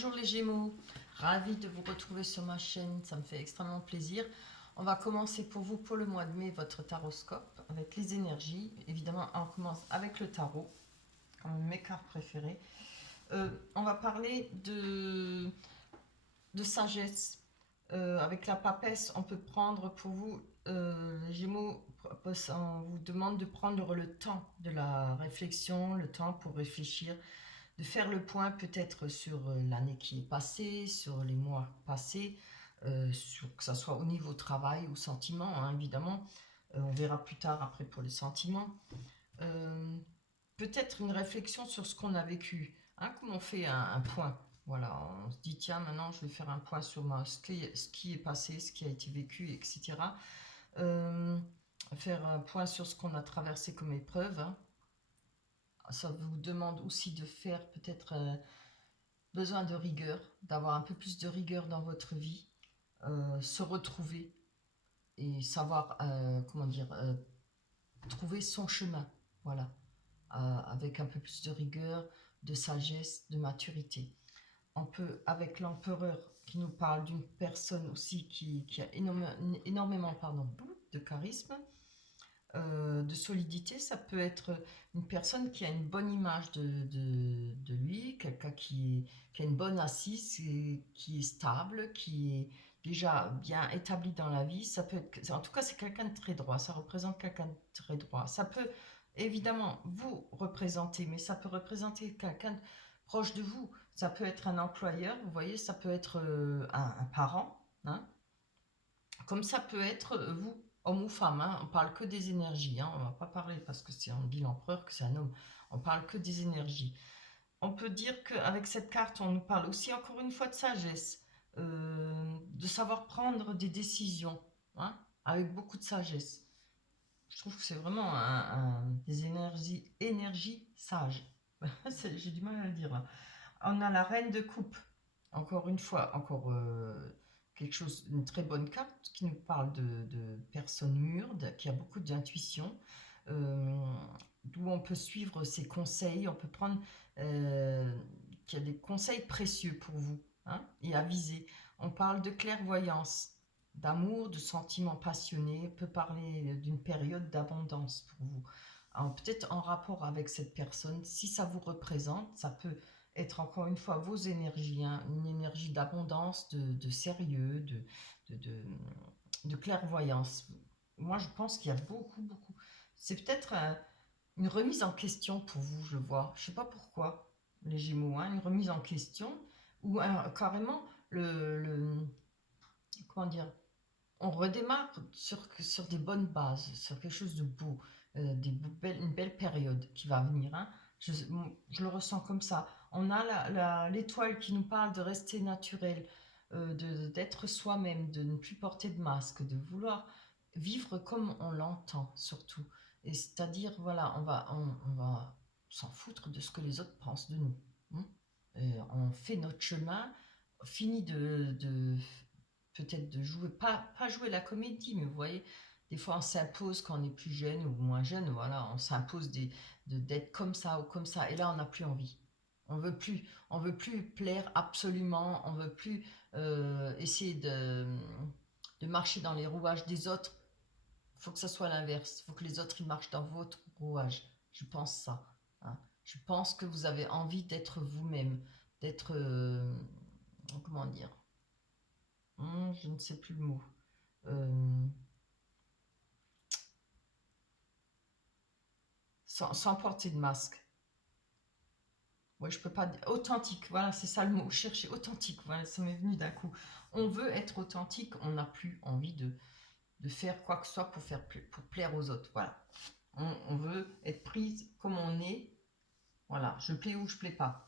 Bonjour les Gémeaux, ravie de vous retrouver sur ma chaîne, ça me fait extrêmement plaisir. On va commencer pour vous pour le mois de mai votre taroscope avec les énergies. Évidemment, on commence avec le tarot, comme mes cartes préférées. On va parler de sagesse. Avec la papesse, on peut prendre pour vous, les Gémeaux, on vous demande de prendre le temps de la réflexion, le temps pour réfléchir, de faire le point peut-être sur l'année qui est passée, sur les mois passés, que ce soit au niveau travail ou sentiment, hein, évidemment. On verra plus tard après pour les sentiments. Peut-être une réflexion sur ce qu'on a vécu, hein, comme on fait un point. Voilà, on se dit tiens, maintenant je vais faire un point sur ce qui est passé, ce qui a été vécu, etc. Faire un point sur ce qu'on a traversé comme épreuve, hein. Ça vous demande aussi de faire peut-être besoin de rigueur, d'avoir un peu plus de rigueur dans votre vie, se retrouver et savoir, comment dire, trouver son chemin, voilà, avec un peu plus de rigueur, de sagesse, de maturité. On peut, avec l'empereur qui nous parle d'une personne aussi qui a énormément de charisme, de solidité. Ça peut être une personne qui a une bonne image de lui, quelqu'un qui a une bonne assise, qui est stable, qui est déjà bien établi dans la vie. Ça peut être, en tout cas, c'est quelqu'un de très droit. Ça représente quelqu'un de très droit. Ça peut évidemment vous représenter, mais ça peut représenter quelqu'un proche de vous. Ça peut être un employeur, vous voyez, ça peut être un parent, hein, comme ça peut être vous, homme ou femme, hein. On parle que des énergies, hein. On ne va pas parler parce que c'est on dit l'empereur que c'est un homme. On parle que des énergies. On peut dire qu'avec cette carte, on nous parle aussi encore une fois de sagesse, de savoir prendre des décisions, hein, avec beaucoup de sagesse. Je trouve que c'est vraiment des énergies sages. J'ai du mal à le dire, hein. On a la reine de coupe. Encore une fois, encore quelque chose, une très bonne carte qui nous parle de personnes mûres, qui a beaucoup d'intuition, d'où on peut suivre ses conseils, on peut prendre, qui a des conseils précieux pour vous, hein, et avisés. On parle de clairvoyance, d'amour, de sentiments passionnés, on peut parler d'une période d'abondance pour vous. Peut-être en rapport avec cette personne, si ça vous représente, ça peut être encore une fois vos énergies, hein, une énergie d'abondance, de sérieux, de clairvoyance. Moi, je pense qu'il y a beaucoup. C'est peut-être une remise en question pour vous, je vois. Je ne sais pas pourquoi, les Gémeaux, hein, une remise en question ou carrément comment dire, on redémarre sur des bonnes bases, sur quelque chose de beau, une belle période qui va venir, hein. Je le ressens comme ça. On a l'étoile qui nous parle de rester naturel, d'être soi-même, de ne plus porter de masque, de vouloir vivre comme on l'entend surtout. Et c'est-à-dire, voilà, on va s'en foutre de ce que les autres pensent de nous, hein. On fait notre chemin, fini de peut-être de jouer, pas jouer la comédie, mais vous voyez, des fois on s'impose quand on est plus jeune ou moins jeune, voilà, on s'impose d'être comme ça ou comme ça, et là on n'a plus envie. On veut plus plaire absolument, on veut plus essayer de marcher dans les rouages des autres. Il faut que ça soit l'inverse, il faut que les autres ils marchent dans votre rouage. Je pense ça, hein. Je pense que vous avez envie d'être vous-même, d'être, comment dire, je ne sais plus le mot. Euh, sans porter de masque. Ouais, je peux pas. Authentique, voilà, c'est ça le mot. Chercher authentique, voilà, ça m'est venu d'un coup. On veut être authentique, on n'a plus envie de faire quoi que ce soit pour plaire aux autres. Voilà. On veut être prise comme on est. Voilà, je plais ou je plais pas.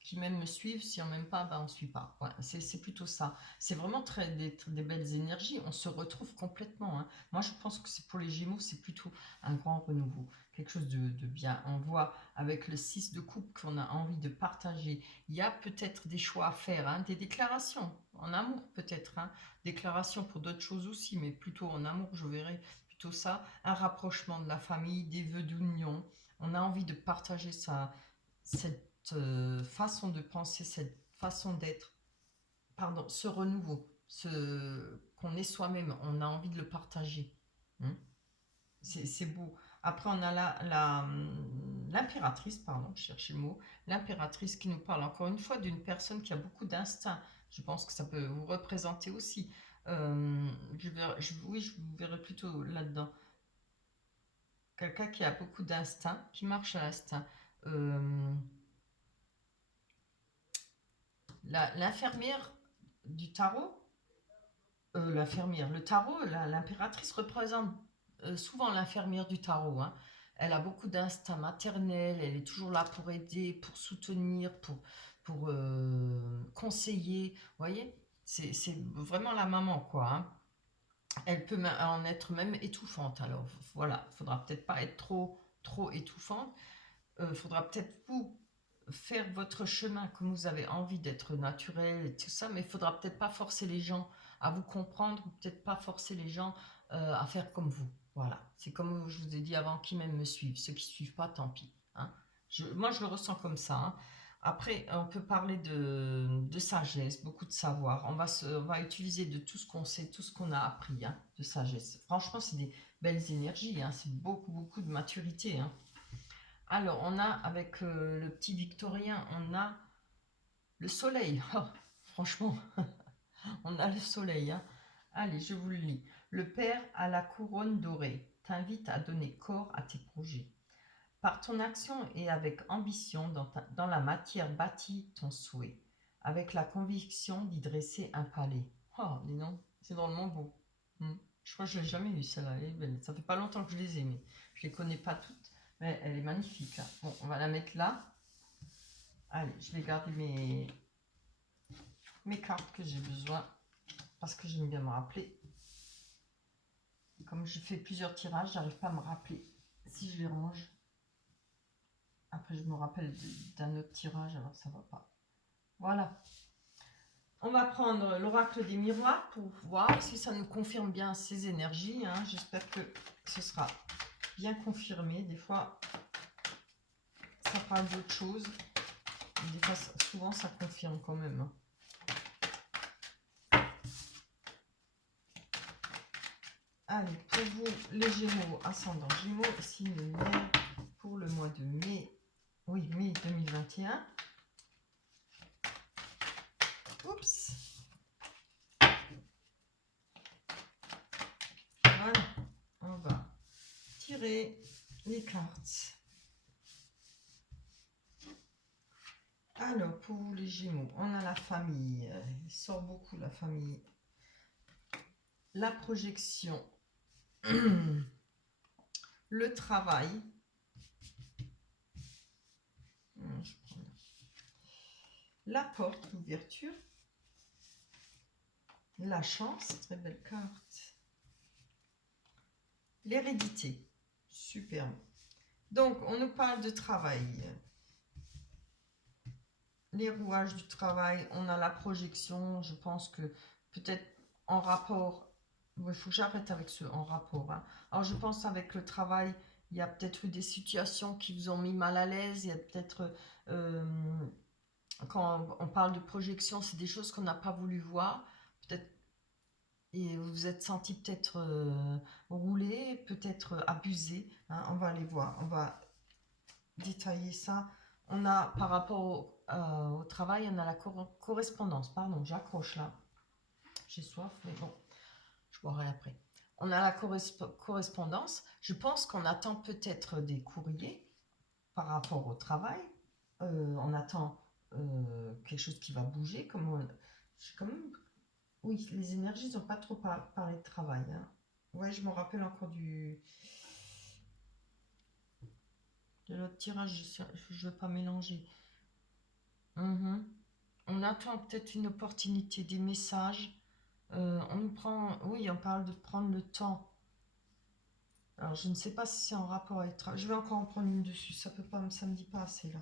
Qui m'aime me suivent, si on m'aime pas, ben on suit pas. Voilà, c'est plutôt ça. C'est vraiment des belles énergies. On se retrouve complètement, hein. Moi, je pense que c'est pour les Gémeaux, c'est plutôt un grand renouveau, quelque chose de bien. On voit avec le 6 de coupe qu'on a envie de partager. Il y a peut-être des choix à faire, hein, des déclarations en amour peut-être, hein, déclarations pour d'autres choses aussi, mais plutôt en amour, je verrais plutôt ça. Un rapprochement de la famille, des vœux d'union. On a envie de partager cette façon de penser, cette façon d'être, pardon, ce renouveau, qu'on est soi-même, on a envie de le partager. Hein. C'est beau. Après, on a l'impératrice, pardon, je cherchais le mot, l'impératrice qui nous parle encore une fois d'une personne qui a beaucoup d'instinct. Je pense que ça peut vous représenter aussi. Oui, je vous verrai plutôt là-dedans. Quelqu'un qui a beaucoup d'instinct, qui marche à l'instinct. L'infirmière du tarot, l'infirmière, le tarot, l'impératrice représente souvent l'infirmière du tarot. Hein. Elle a beaucoup d'instinct maternel, elle est toujours là pour aider, pour soutenir, pour conseiller. Vous voyez, c'est vraiment la maman, quoi. Hein. Elle peut en être même étouffante. Alors voilà, il faudra peut-être pas être trop étouffante. Faudra peut-être vous faire votre chemin comme vous avez envie d'être naturel et tout ça, mais il faudra peut-être pas forcer les gens à vous comprendre, ou peut-être pas forcer les gens à faire comme vous. Voilà, c'est comme je vous ai dit avant, qui même me suivent. Ceux qui ne suivent pas, tant pis. Hein. Moi, je le ressens comme ça. Hein. Après, on peut parler de sagesse, beaucoup de savoir. On va utiliser de tout ce qu'on sait, tout ce qu'on a appris, hein, de sagesse. Franchement, c'est des belles énergies, hein, c'est beaucoup de maturité. Hein. Alors, on a avec le petit Victorien, on a le soleil. Oh, franchement, on a le soleil. Hein. Allez, je vous le lis. Le Père à la couronne dorée t'invite à donner corps à tes projets. Par ton action et avec ambition dans la matière bâtis ton souhait, avec la conviction d'y dresser un palais. Oh, dis donc, c'est drôlement beau. Je crois que je ne l'ai jamais lu, celle-là. Elle est belle. Ça fait pas longtemps que je les ai, mais je ne les connais pas toutes. Mais elle est magnifique. Hein. Bon, on va la mettre là. Allez, je vais garder mes cartes que j'ai besoin, parce que j'aime bien me rappeler. Comme je fais plusieurs tirages, j'arrive pas à me rappeler si je les range. Après, je me rappelle d'un autre tirage, alors ça va pas. Voilà. On va prendre l'oracle des miroirs pour voir si ça nous confirme bien ces énergies. Hein. J'espère que ce sera bien confirmé. Des fois, ça parle d'autre chose. Des fois, souvent, ça confirme quand même. Hein. Allez, pour vous, les Gémeaux, ascendant Gémeaux, signe lunaire pour le mois de mai. Oui, mai 2021. Oups. Voilà, on va tirer les cartes. Alors, pour vous les Gémeaux, on a la famille. Il sort beaucoup la famille. La projection. Le travail. La porte, l'ouverture. La chance, très belle carte. L'hérédité, superbe. Donc, on nous parle de travail. Les rouages du travail, on a la projection. Je pense que peut-être en rapport, il faut que j'arrête avec ce en rapport. Hein. Alors, je pense avec le travail, il y a peut-être eu des situations qui vous ont mis mal à l'aise. Il y a peut-être, quand on parle de projection, c'est des choses qu'on n'a pas voulu voir. Peut-être et vous vous êtes senti peut-être roulé, peut-être abusé. Hein, on va aller voir, on va détailler ça. On a par rapport au travail, on a la correspondance. Pardon, j'accroche là. J'ai soif, mais bon, je boirai après. On a la correspondance. Je pense qu'on attend peut-être des courriers par rapport au travail. On attend quelque chose qui va bouger. Je suis quand même. Oui, les énergies n'ont pas trop parlé de travail. Hein. Ouais, je me rappelle encore de l'autre tirage, je ne veux pas mélanger. On attend peut-être une opportunité, des messages. On nous prend, oui, on parle de prendre le temps. Alors, je ne sais pas si c'est en rapport avec le travail. Je vais encore en prendre une dessus. Ça me dit pas assez là.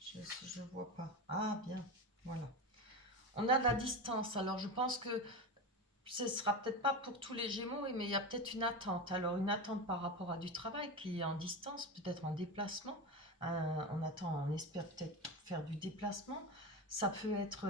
Je ne vois pas. Ah, bien. Voilà. On a de la distance. Alors, je pense que ce ne sera peut-être pas pour tous les Gémeaux, mais il y a peut-être une attente. Alors, une attente par rapport à du travail qui est en distance, peut-être en déplacement. On attend, on espère peut-être faire du déplacement. Ça peut être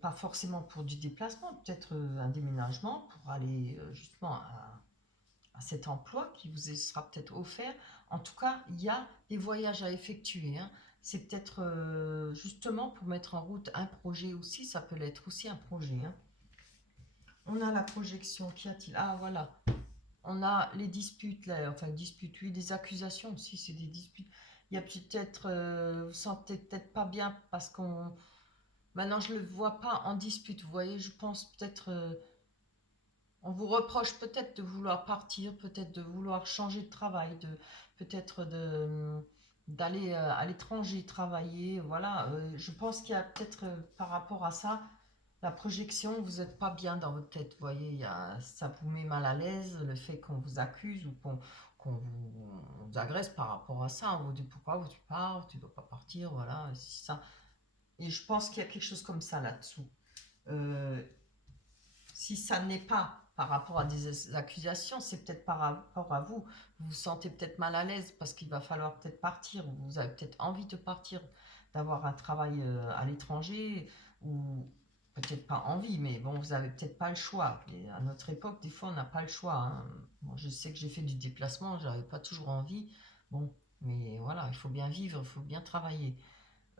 pas forcément pour du déplacement, peut-être un déménagement pour aller justement à cet emploi qui vous sera peut-être offert. En tout cas, il y a des voyages à effectuer, hein. C'est peut-être justement pour mettre en route un projet aussi, ça peut être aussi un projet, hein. On a la projection, qu'y a-t-il? Ah voilà, on a les disputes, là, enfin disputes, oui, des accusations aussi, c'est des disputes. Il y a peut-être, vous sentez peut-être pas bien parce qu'on... Maintenant, je ne le vois pas en dispute, vous voyez, je pense peut-être... on vous reproche peut-être de vouloir partir, peut-être de vouloir changer de travail, peut-être d'aller à l'étranger travailler, voilà. Je pense qu'il y a peut-être par rapport à ça, la projection, vous n'êtes pas bien dans votre tête, vous voyez, ça vous met mal à l'aise, le fait qu'on vous accuse ou qu'on vous agresse par rapport à ça. On vous dit pourquoi tu pars, tu ne dois pas partir, voilà, c'est ça. Et je pense qu'il y a quelque chose comme ça là-dessous. Euh, Si ça n'est pas par rapport à des accusations, c'est peut-être par rapport à vous. Vous vous sentez peut-être mal à l'aise parce qu'il va falloir peut-être partir, ou vous avez peut-être envie de partir, d'avoir un travail à l'étranger, ou peut-être pas envie, mais bon, vous avez peut-être pas le choix. Et à notre époque, des fois, on n'a pas le choix, hein. Moi, je sais que j'ai fait du déplacement, j'avais pas toujours envie. Bon, mais voilà, il faut bien vivre, il faut bien travailler.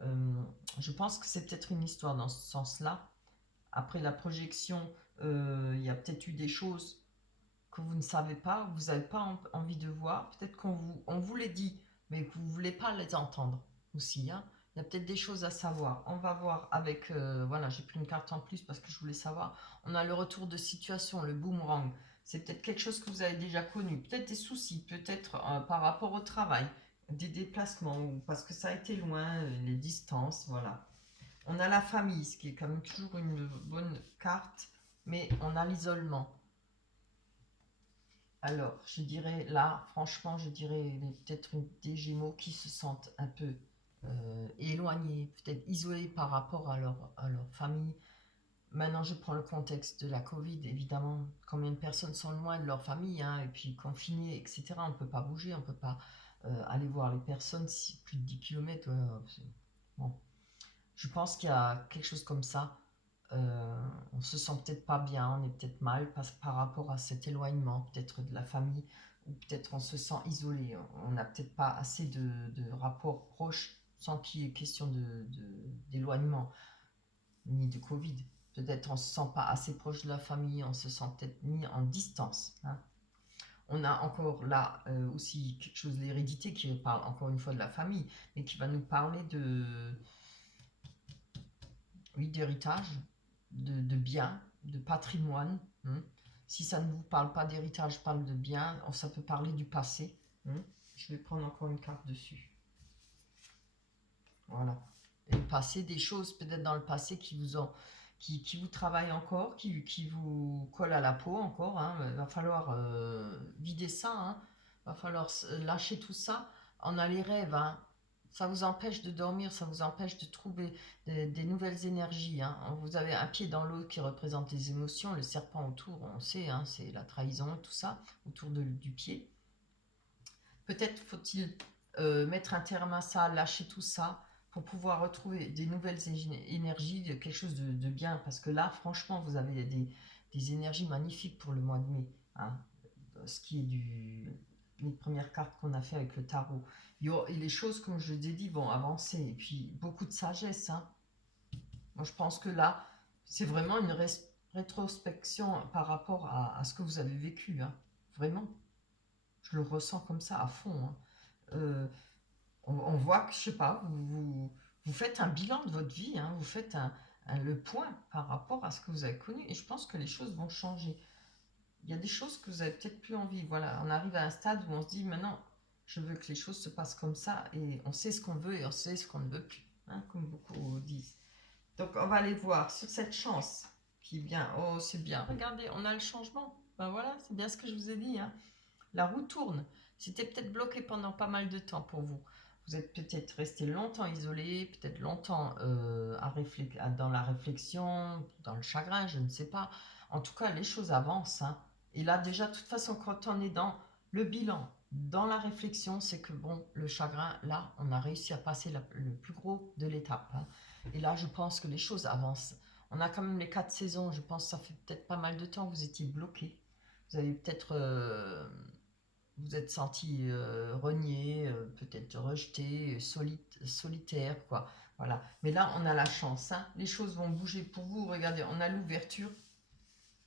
Euh, je pense que c'est peut-être une histoire dans ce sens-là. Après la projection, il y a peut-être eu des choses que vous ne savez pas, vous n'avez pas envie de voir. Peut-être on vous les dit, mais que vous ne voulez pas les entendre aussi, hein. Il y a peut-être des choses à savoir. On va voir avec... voilà, j'ai pris une carte en plus parce que je voulais savoir. On a le retour de situation, le boomerang. C'est peut-être quelque chose que vous avez déjà connu. Peut-être des soucis, peut-être par rapport au travail, des déplacements, ou parce que ça a été loin, les distances, voilà. On a la famille, ce qui est quand même toujours une bonne carte, mais on a l'isolement. Alors, je dirais là, franchement, je dirais peut-être des Gémeaux qui se sentent un peu éloignés, peut-être isolés par rapport à leur famille. Maintenant, je prends le contexte de la Covid, évidemment, combien de personnes sont loin de leur famille, hein, et puis confinées, etc. On ne peut pas bouger, on ne peut pas aller voir les personnes si plus de 10 km. Bon. Je pense qu'il y a quelque chose comme ça. On se sent peut-être pas bien, on est peut-être mal par rapport à cet éloignement, peut-être de la famille, ou peut-être on se sent isolé. On n'a peut-être pas assez de rapports proches sans qu'il y ait question d'éloignement, ni de Covid. Peut-être on ne se sent pas assez proche de la famille, on se sent peut-être mis en distance, hein. On a encore là aussi quelque chose, l'hérédité qui parle encore une fois de la famille, mais qui va nous parler oui, d'héritage, de biens, de patrimoine, hein. Si ça ne vous parle pas d'héritage, parle de biens, ça peut parler du passé, hein. Je vais prendre encore une carte dessus. Voilà. Et le passé, des choses peut-être dans le passé qui vous travaillent encore, qui vous collent à la peau encore, hein. Il va falloir vider ça, hein. Il va falloir lâcher tout ça. On a les rêves, hein. Ça vous empêche de dormir, ça vous empêche de trouver des nouvelles énergies, hein. Vous avez un pied dans l'eau qui représente les émotions, le serpent autour, on sait, hein, c'est la trahison et tout ça, autour du pied. Peut-être faut-il mettre un terme à ça, lâcher tout ça, pour pouvoir retrouver des nouvelles énergies, quelque chose de bien. Parce que là, franchement, vous avez des énergies magnifiques pour le mois de mai, hein. Ce qui est les premières cartes qu'on a fait avec le tarot. Et les choses, comme je l'ai dit, vont avancer. Et puis, beaucoup de sagesse, hein. Moi, je pense que là, c'est vraiment une rétrospection par rapport à ce que vous avez vécu, hein. Vraiment. Je le ressens comme ça à fond, hein. Euh, on voit que, je sais pas, vous faites un bilan de votre vie, hein, vous faites le point par rapport à ce que vous avez connu, et je pense que les choses vont changer. Il y a des choses que vous avez peut-être plus envie. Voilà, on arrive à un stade où on se dit maintenant, je veux que les choses se passent comme ça, et on sait ce qu'on veut et on sait ce qu'on ne veut plus, hein, comme beaucoup disent. Donc on va aller voir sur cette chance qui vient. Oh, c'est bien. Regardez, on a le changement. Ben voilà, c'est bien ce que je vous ai dit, hein. La roue tourne. C'était peut-être bloqué pendant pas mal de temps pour vous. Vous êtes peut-être resté longtemps isolé, peut-être longtemps dans la réflexion, dans le chagrin, je ne sais pas. En tout cas, les choses avancent, hein. Et là, déjà, de toute façon, quand on est dans le bilan, dans la réflexion, c'est que bon, le chagrin, là, on a réussi à passer le plus gros de l'étape, hein. Et là, je pense que les choses avancent. On a quand même les 4 saisons. Je pense que ça fait peut-être pas mal de temps que vous étiez bloqué. Vous avez peut-être vous êtes senti renié, peut-être rejeté, solitaire, quoi. Voilà. Mais là, on a la chance, hein. Les choses vont bouger pour vous. Regardez, on a l'ouverture.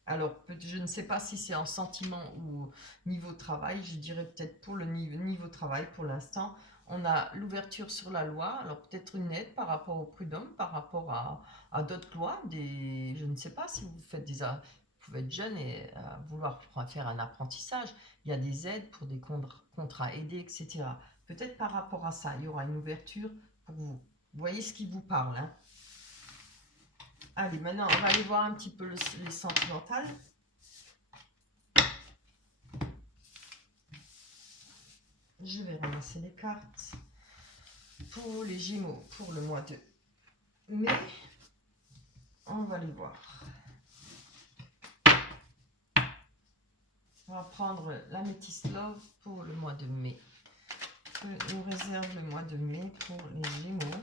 Alors, je ne sais pas si c'est en sentiment ou niveau travail. Je dirais peut-être pour le niveau travail pour l'instant. On a l'ouverture sur la loi. Alors, peut-être une aide par rapport au prud'homme, par rapport à d'autres lois. Je ne sais pas si vous faites vous pouvez être jeune et vouloir faire un apprentissage. Il y a des aides pour des contrats aidés, etc. Peut-être par rapport à ça, il y aura une ouverture pour vous. Vous voyez ce qui vous parle, hein? Allez, maintenant, on va aller voir un petit peu les sentimentales. Je vais ramasser les cartes pour les Gémeaux pour le mois de mai. On va les voir. On va prendre la Métis Love pour le mois de mai. Que nous réserve le mois de mai pour les Gémeaux,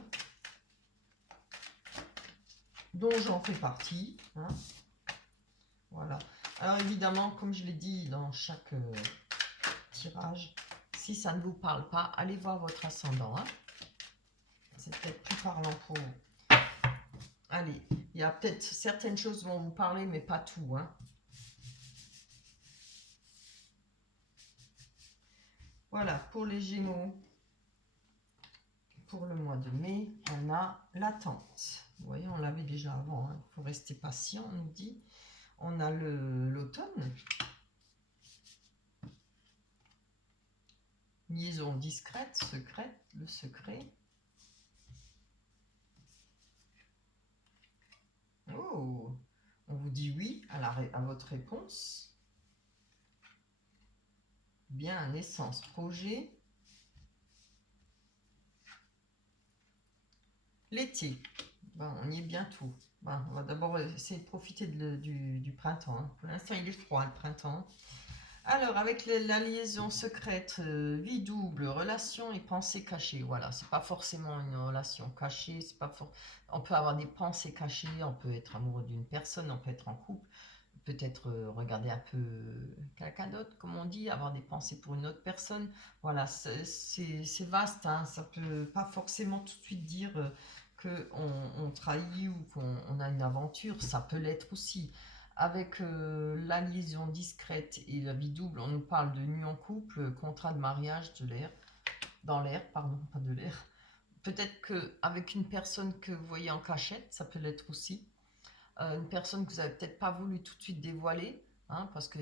dont j'en fais partie, hein. Voilà. Alors évidemment, comme je l'ai dit dans chaque tirage, si ça ne vous parle pas, allez voir votre ascendant, hein. C'est peut-être plus parlant pour vous. Allez, il y a peut-être certaines choses vont vous parler, mais pas tout, hein. Voilà, pour les Gémeaux, pour le mois de mai, on a l'attente. Vous voyez, on l'avait déjà avant, hein. Il faut rester patient, on nous dit. On a l'automne. Liaison discrète, secrète, le secret. Oh, on vous dit oui à votre réponse. Bien, naissance, projet. L'été, ben, on y est bientôt. Ben, on va d'abord essayer de profiter du printemps, hein. Pour l'instant, il est froid, le printemps. Alors, avec la liaison secrète, vie double, relation et pensée cachée. Voilà, c'est pas forcément une relation cachée. C'est pas On peut avoir des pensées cachées, on peut être amoureux d'une personne, on peut être en couple, peut-être regarder un peu quelqu'un d'autre, comme on dit, avoir des pensées pour une autre personne. Voilà, c'est vaste, hein. Ça peut pas forcément tout de suite dire qu'on trahit ou qu'on a une aventure. Ça peut l'être aussi. Avec la liaison discrète et la vie double, on nous parle de nuit en couple, contrat de mariage, dans l'air, pardon, pas de l'air. Peut-être qu'avec une personne que vous voyez en cachette, ça peut l'être aussi. Une personne que vous n'avez peut-être pas voulu tout de suite dévoiler, hein, parce que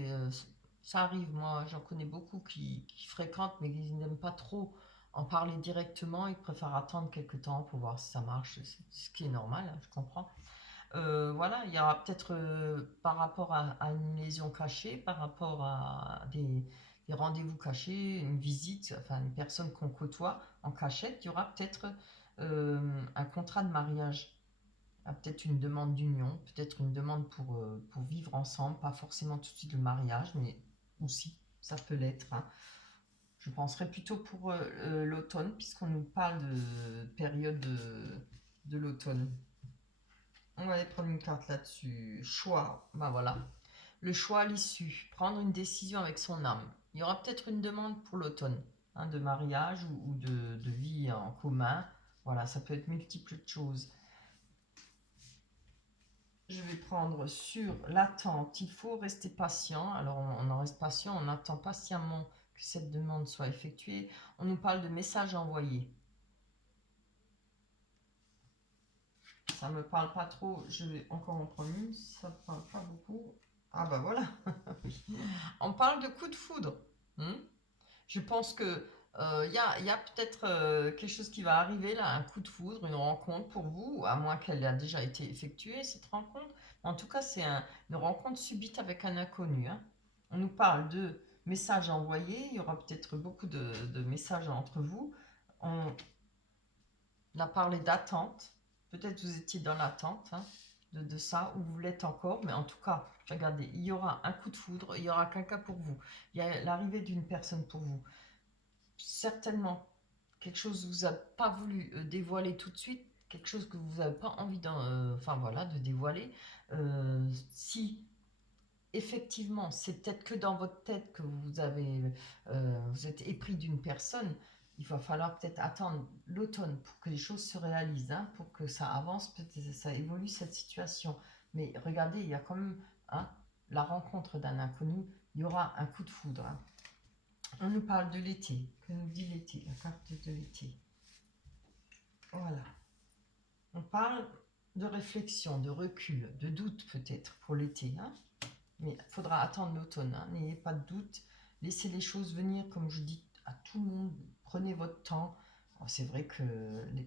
ça arrive, moi j'en connais beaucoup qui fréquentent, mais qui n'aiment pas trop en parler directement, ils préfèrent attendre quelques temps pour voir si ça marche, ce qui est normal, hein, je comprends. Voilà, il y aura peut-être par rapport à une lésion cachée, par rapport à des rendez-vous cachés, une visite, enfin une personne qu'on côtoie en cachette, il y aura peut-être un contrat de mariage, peut-être une demande d'union, peut-être une demande pour vivre ensemble, pas forcément tout de suite le mariage, mais aussi, ça peut l'être, hein. Je penserais plutôt pour l'automne, puisqu'on nous parle de période de l'automne. On va aller prendre une carte là-dessus. Choix, ben voilà. Le choix à l'issue, prendre une décision avec son âme. Il y aura peut-être une demande pour l'automne, hein, de mariage ou de vie en commun. Voilà, ça peut être multiples choses. Je vais prendre sur l'attente. Il faut rester patient. Alors, on en reste patient, on attend patiemment que cette demande soit effectuée. On nous parle de messages envoyés. Ça me parle pas trop. Je vais encore en prendre une. Ça me parle pas beaucoup. Ah bah voilà. On parle de coup de foudre. Je pense que y a peut-être quelque chose qui va arriver là, un coup de foudre, une rencontre pour vous, à moins qu'elle ait déjà été effectuée, cette rencontre. En tout cas, c'est une rencontre subite avec un inconnu, hein. On nous parle de messages envoyés, il y aura peut-être beaucoup de messages entre vous. On a parlé d'attente, peut-être vous étiez dans l'attente, hein, de ça, ou vous l'êtes encore, mais en tout cas, regardez, il y aura un coup de foudre, il y aura quelqu'un pour vous, il y a l'arrivée d'une personne pour vous. certainement quelque chose que vous n'avez pas voulu dévoiler tout de suite, quelque chose que vous n'avez pas envie enfin, voilà, de dévoiler. Si effectivement, c'est peut-être que dans votre tête que vous êtes épris d'une personne, il va falloir peut-être attendre l'automne pour que les choses se réalisent, hein, pour que ça avance, peut-être ça évolue cette situation. Mais regardez, il y a quand même, hein, la rencontre d'un inconnu, il y aura un coup de foudre, hein. On nous parle de l'été. Que nous dit l'été? La carte de l'été. Voilà. On parle de réflexion, de recul, de doute peut-être pour l'été, hein. Mais il faudra attendre l'automne, hein. N'ayez pas de doute. Laissez les choses venir, comme je dis à tout le monde. Prenez votre temps. C'est vrai que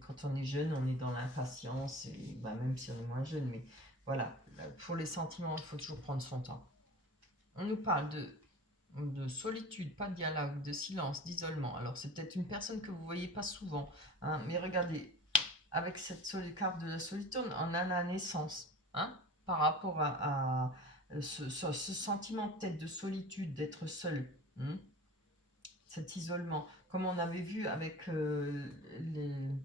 quand on est jeune, on est dans l'impatience, et même si on est moins jeune, mais voilà, pour les sentiments, il faut toujours prendre son temps. On nous parle de solitude, pas de dialogue, de silence, d'isolement. Alors c'est peut-être une personne que vous ne voyez pas souvent, hein, mais regardez, avec cette carte de la solitude, on a la naissance, hein, par rapport à ce sentiment peut-être de solitude, d'être seul, hein, cet isolement, comme on avait vu avec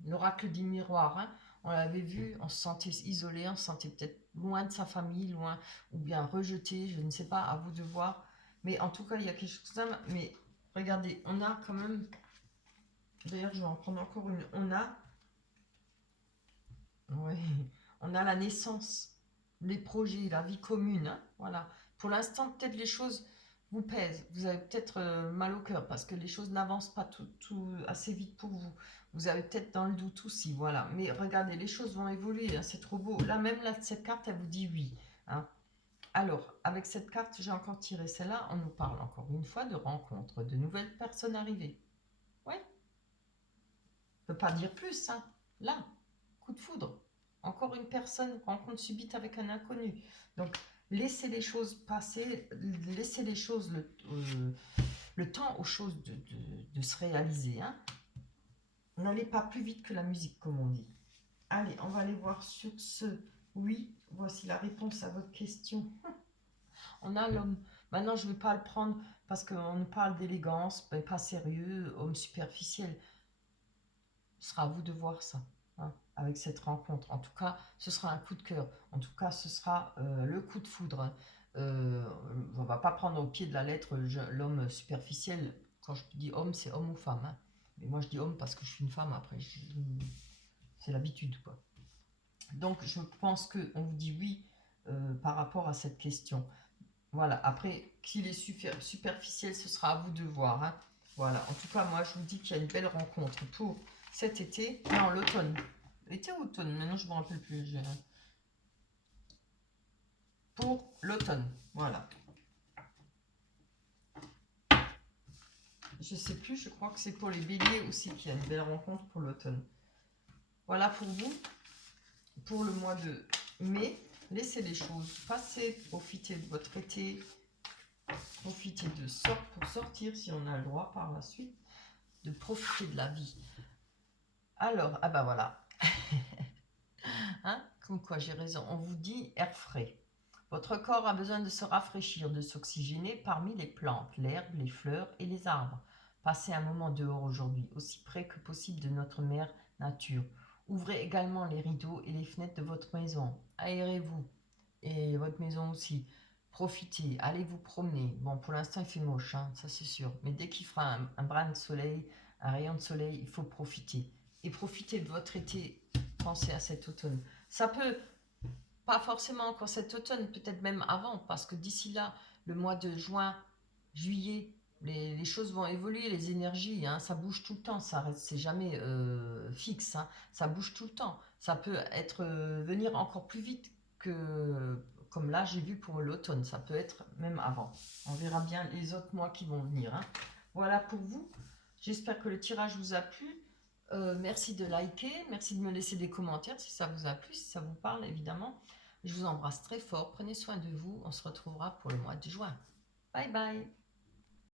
l'oracle du miroir, hein, on l'avait vu, on se sentait isolé, on se sentait peut-être loin de sa famille, loin, ou bien rejeté, je ne sais pas, à vous de voir. Mais en tout cas, il y a quelque chose comme ça. Mais regardez, on a quand même... D'ailleurs, je vais en prendre encore une. Oui, on a la naissance, les projets, la vie commune, hein, voilà. Pour l'instant, peut-être les choses vous pèsent. Vous avez peut-être mal au cœur parce que les choses n'avancent pas tout assez vite pour vous. Vous avez peut-être dans le doute aussi, voilà. Mais regardez, les choses vont évoluer, hein, c'est trop beau. Là, même là, cette carte, elle vous dit oui, hein. Alors, avec cette carte, j'ai encore tiré celle-là. On nous parle encore une fois de rencontres, de nouvelles personnes arrivées. Oui, on ne peut pas dire plus, hein. Là, coup de foudre. Encore une personne, rencontre subite avec un inconnu. Donc, laissez les choses passer, laissez les choses, le temps aux choses de se réaliser, hein. N'allez pas plus vite que la musique, comme on dit. Allez, on va aller voir sur ce. Oui, voici la réponse à votre question. On a l'homme. Maintenant, je ne vais pas le prendre parce qu'on nous parle d'élégance, mais pas sérieux, homme superficiel. Ce sera à vous de voir ça, hein, avec cette rencontre. En tout cas, ce sera un coup de cœur. En tout cas, ce sera le coup de foudre, hein. On ne va pas prendre au pied de la lettre l'homme superficiel. Quand je dis homme, c'est homme ou femme, hein. Mais moi, je dis homme parce que je suis une femme. Après, c'est l'habitude, quoi. Donc, je pense qu'on vous dit oui par rapport à cette question. Voilà. Après, qu'il est superficiel, ce sera à vous de voir, hein. Voilà. En tout cas, moi, je vous dis qu'il y a une belle rencontre pour cet été. Non, l'automne. Été ou automne? Maintenant, je ne me rappelle plus. Pour l'automne. Voilà. Je ne sais plus, je crois que c'est pour les béliers aussi qu'il y a une belle rencontre pour l'automne. Voilà pour vous. Pour le mois de mai, laissez les choses passer. Profitez de votre été. Profitez pour sortir si on a le droit par la suite. De profiter de la vie. Alors, ah ben voilà. Hein, comme quoi j'ai raison. On vous dit air frais. Votre corps a besoin de se rafraîchir, de s'oxygéner parmi les plantes, l'herbe, les fleurs et les arbres. Passez un moment dehors aujourd'hui, aussi près que possible de notre mère nature. Ouvrez également les rideaux et les fenêtres de votre maison. Aérez-vous et votre maison aussi. Profitez, allez vous promener. Bon, pour l'instant, il fait moche, hein, ça c'est sûr. Mais dès qu'il fera un brin de soleil, un rayon de soleil, il faut profiter. Et profitez de votre été. Pensez à cet automne. Ça peut, pas forcément encore cet automne, peut-être même avant, parce que d'ici là, le mois de juin, juillet, les choses vont évoluer, les énergies, hein, ça bouge tout le temps, ça reste, c'est jamais fixe, hein, ça bouge tout le temps. Ça peut être venir encore plus vite que, comme là j'ai vu pour l'automne, ça peut être même avant. On verra bien les autres mois qui vont venir, hein. Voilà pour vous. J'espère que le tirage vous a plu. Merci de liker, merci de me laisser des commentaires si ça vous a plu, si ça vous parle évidemment. Je vous embrasse très fort, prenez soin de vous, on se retrouvera pour le mois de juin. Bye bye.